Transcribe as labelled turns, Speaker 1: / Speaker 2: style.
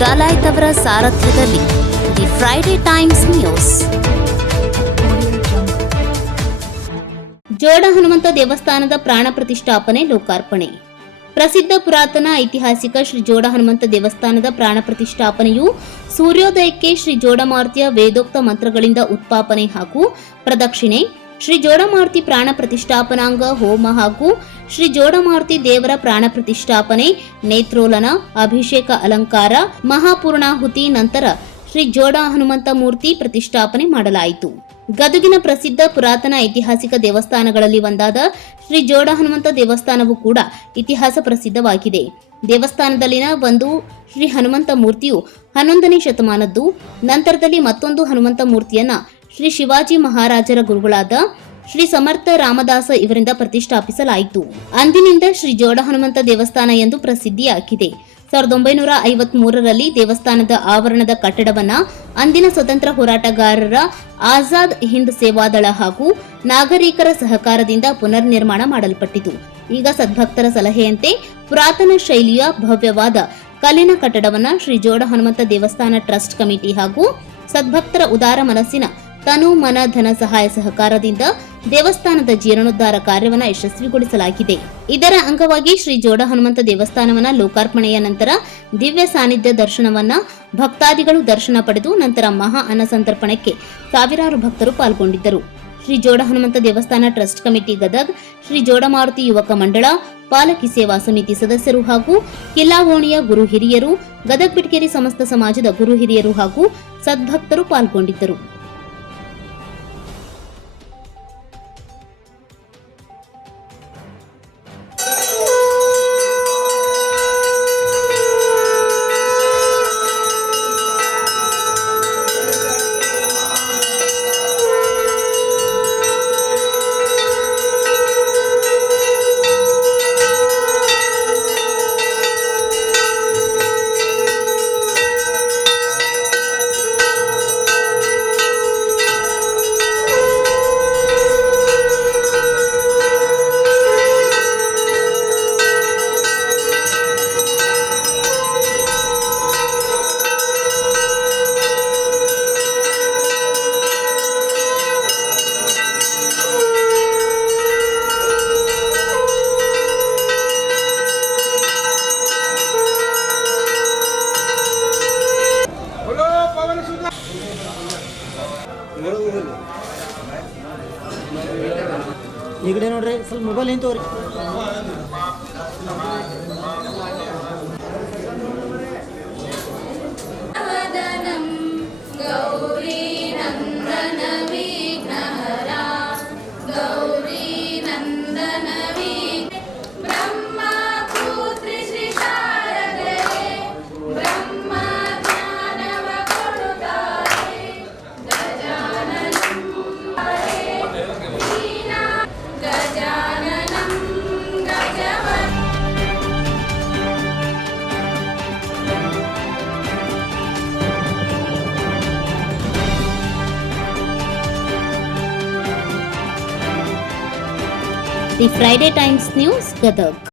Speaker 1: ಡಲಾಯ್ತ್ ಅವರ ಸಾರಥ್ಯದಲ್ಲಿ the Friday Times news. Joda Hanumantha ದೇವಸ್ಥಾನದ ಪ್ರಾಣ ಪ್ರತಿಷ್ಠಾಪನೆ ಲೋಕಾರ್ಪಣೆ. ಪ್ರಸಿದ್ಧ ಪುರಾತನ ಐತಿಹಾಸಿಕ ಶ್ರೀ ಜೋಡ ಹನುಮಂತ ದೇವಸ್ಥಾನದ ಪ್ರಾಣ ಪ್ರತಿಷ್ಠಾಪನೆಯು ಸೂರ್ಯೋದಯಕ್ಕೆ ಶ್ರೀ ಜೋಡಮಾರುತಿಯ ವೇದೋಕ್ತ ಮಂತ್ರಗಳಿಂದ ಉತ್ಪಾಪನೆ ಹಾಗೂ ಪ್ರದಕ್ಷಿಣೆ ಶ್ರೀ ಜೋಡಮಾರ್ತಿ ಪ್ರಾಣ ಪ್ರತಿಷ್ಠಾಪನಾಂಗ ಹೋಮ ಹಾಗೂ ಶ್ರೀ ಜೋಡಮಾರ್ತಿ ದೇವರ ಪ್ರಾಣ ಪ್ರತಿಷ್ಠಾಪನೆ, ನೇತ್ರೋಲನ, ಅಭಿಷೇಕ ಅಲಂಕಾರ, ಮಹಾಪೂರ್ಣಾಹುತಿ ನಂತರ ಶ್ರೀ ಜೋಡ ಹನುಮಂತ ಮೂರ್ತಿ ಪ್ರತಿಷ್ಠಾಪನೆ ಮಾಡಲಾಯಿತು. ಗದುಗಿನ ಪ್ರಸಿದ್ಧ ಪುರಾತನ ಐತಿಹಾಸಿಕ ದೇವಸ್ಥಾನಗಳಲ್ಲಿ ಒಂದಾದ ಶ್ರೀ ಜೋಡ ಹನುಮಂತ ದೇವಸ್ಥಾನವು ಕೂಡ ಇತಿಹಾಸ ಪ್ರಸಿದ್ಧವಾಗಿದೆ. ದೇವಸ್ಥಾನದಲ್ಲಿನ ಒಂದು ಶ್ರೀ ಹನುಮಂತ ಮೂರ್ತಿಯು ಹನ್ನೊಂದನೇ ಶತಮಾನದ್ದು, ನಂತರದಲ್ಲಿ ಮತ್ತೊಂದು ಹನುಮಂತ ಮೂರ್ತಿಯನ್ನ ಶ್ರೀ ಶಿವಾಜಿ ಮಹಾರಾಜರ ಗುರುಗಳಾದ ಶ್ರೀ ಸಮರ್ಥ ರಾಮದಾಸ ಇವರಿಂದ ಪ್ರತಿಷ್ಠಾಪಿಸಲಾಯಿತು. ಅಂದಿನಿಂದ ಶ್ರೀ ಜೋಡ ಹನುಮಂತ ದೇವಸ್ಥಾನ ಎಂದು ಪ್ರಸಿದ್ಧಿಯಾಗಿದೆ. ಸಾವಿರದ ಒಂಬೈನೂರ ಐವತ್ ಮೂರರಲ್ಲಿ ದೇವಸ್ಥಾನದ ಆವರಣದ ಕಟ್ಟಡವನ್ನ ಅಂದಿನ ಸ್ವತಂತ್ರ ಹೋರಾಟಗಾರರ ಆಜಾದ್ ಹಿಂದ್ ಸೇವಾದಳ ಹಾಗೂ ನಾಗರಿಕರ ಸಹಕಾರದಿಂದ ಪುನರ್ ನಿರ್ಮಾಣ ಮಾಡಲ್ಪಟ್ಟಿತು. ಈಗ ಸದ್ಭಕ್ತರ ಸಲಹೆಯಂತೆ ಪುರಾತನ ಶೈಲಿಯ ಭವ್ಯವಾದ ಕಲ್ಲಿನ ಕಟ್ಟಡವನ್ನ ಶ್ರೀ ಜೋಡ ಹನುಮಂತ ದೇವಸ್ಥಾನ ಟ್ರಸ್ಟ್ ಕಮಿಟಿ ಹಾಗೂ ಸದ್ಭಕ್ತರ ಉದಾರ ಮನಸ್ಸಿನ ತನು ಮನ, ಧನ, ಸಹಾಯ ಸಹಕಾರದಿಂದ ದೇವಸ್ಥಾನದ ಜೀರ್ಣೋದ್ಧಾರ ಕಾರ್ಯವನ್ನು ಯಶಸ್ವಿಗೊಳಿಸಲಾಗಿದೆ. ಇದರ ಅಂಗವಾಗಿ ಶ್ರೀ ಜೋಡ ಹನುಮಂತ ದೇವಸ್ಥಾನವನ್ನ ಲೋಕಾರ್ಪಣೆಯ ನಂತರ ದಿವ್ಯ ಸಾನ್ನಿಧ್ಯ ದರ್ಶನವನ್ನ ಭಕ್ತಾದಿಗಳು ದರ್ಶನ ಪಡೆದು ನಂತರ ಮಹಾ ಅನ್ನ ಸಂತರ್ಪಣಕ್ಕೆ ಸಾವಿರಾರು ಭಕ್ತರು ಪಾಲ್ಗೊಂಡಿದ್ದರು. ಶ್ರೀ ಜೋಡ ಹನುಮಂತ ದೇವಸ್ಥಾನ ಟ್ರಸ್ಟ್ ಕಮಿಟಿ ಗದಗ್, ಶ್ರೀ ಜೋಡಮಾರುತಿ ಯುವಕ ಮಂಡಳ, ಪಾಲಕಿ ಸೇವಾ ಸಮಿತಿ ಸದಸ್ಯರು ಹಾಗೂ ಕಿಲ್ಲಾವೋಣಿಯ ಗುರು ಹಿರಿಯರು, ಗದಗ್ ಬಿಟ್ಕೇರಿ ಸಮಸ್ತ ಸಮಾಜದ ಗುರು ಹಿರಿಯರು ಹಾಗೂ ಸದ್ಭಕ್ತರು ಪಾಲ್ಗೊಂಡಿದ್ದರು.
Speaker 2: ಈ ಕಡೆ ನೋಡ್ರಿ ಸ್ವಲ್ಪ ಮೊಬೈಲ್ ಏನ್ ತಗೋರಿ
Speaker 1: the Friday Times news Gadag